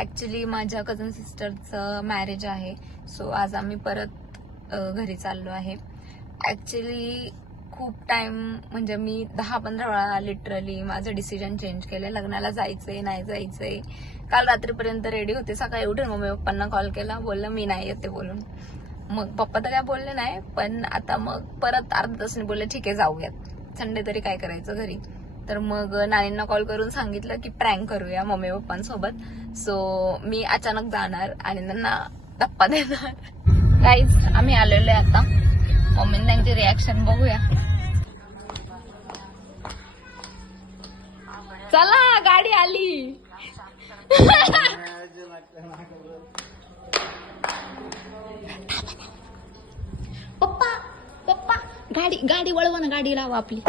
Actually माझ्या कझन सिस्टरचं marriage आहे. So आज आम्ही परत घरी चाललो आहे. ऍक्च्युली खूप टाइम म्हणजे मी 10-15 वेळा लिटरली माझं डिसिजन चेंज केलं. लग्नाला जायचंय नाही जायचंय. काल रात्रीपर्यंत रेडी होते. सकाळी उठून मम्मी पप्पांना कॉल केला, बोललं मी नाही येते बोलून. मग पप्पा तर काय बोलले नाही, पण आता मग परत अर्धा तासाने बोलले ठीक आहे जाऊयात, संडे तरी काय करायचं घरी. तर मग नानींना कॉल करून सांगितलं की प्रँक करूया मम्मी पप्पांसोबत. सो मी अचानक जाणार आणि त्यांना धप्पा देणार. गाईज आम्ही आलेलो आहे आता. मम्मीने त्यांची रिॲक्शन बघूया. चला गाडी आली. पप्पा पप्पा गाडी गाडी वळवा ना, गाडी लावा आपली.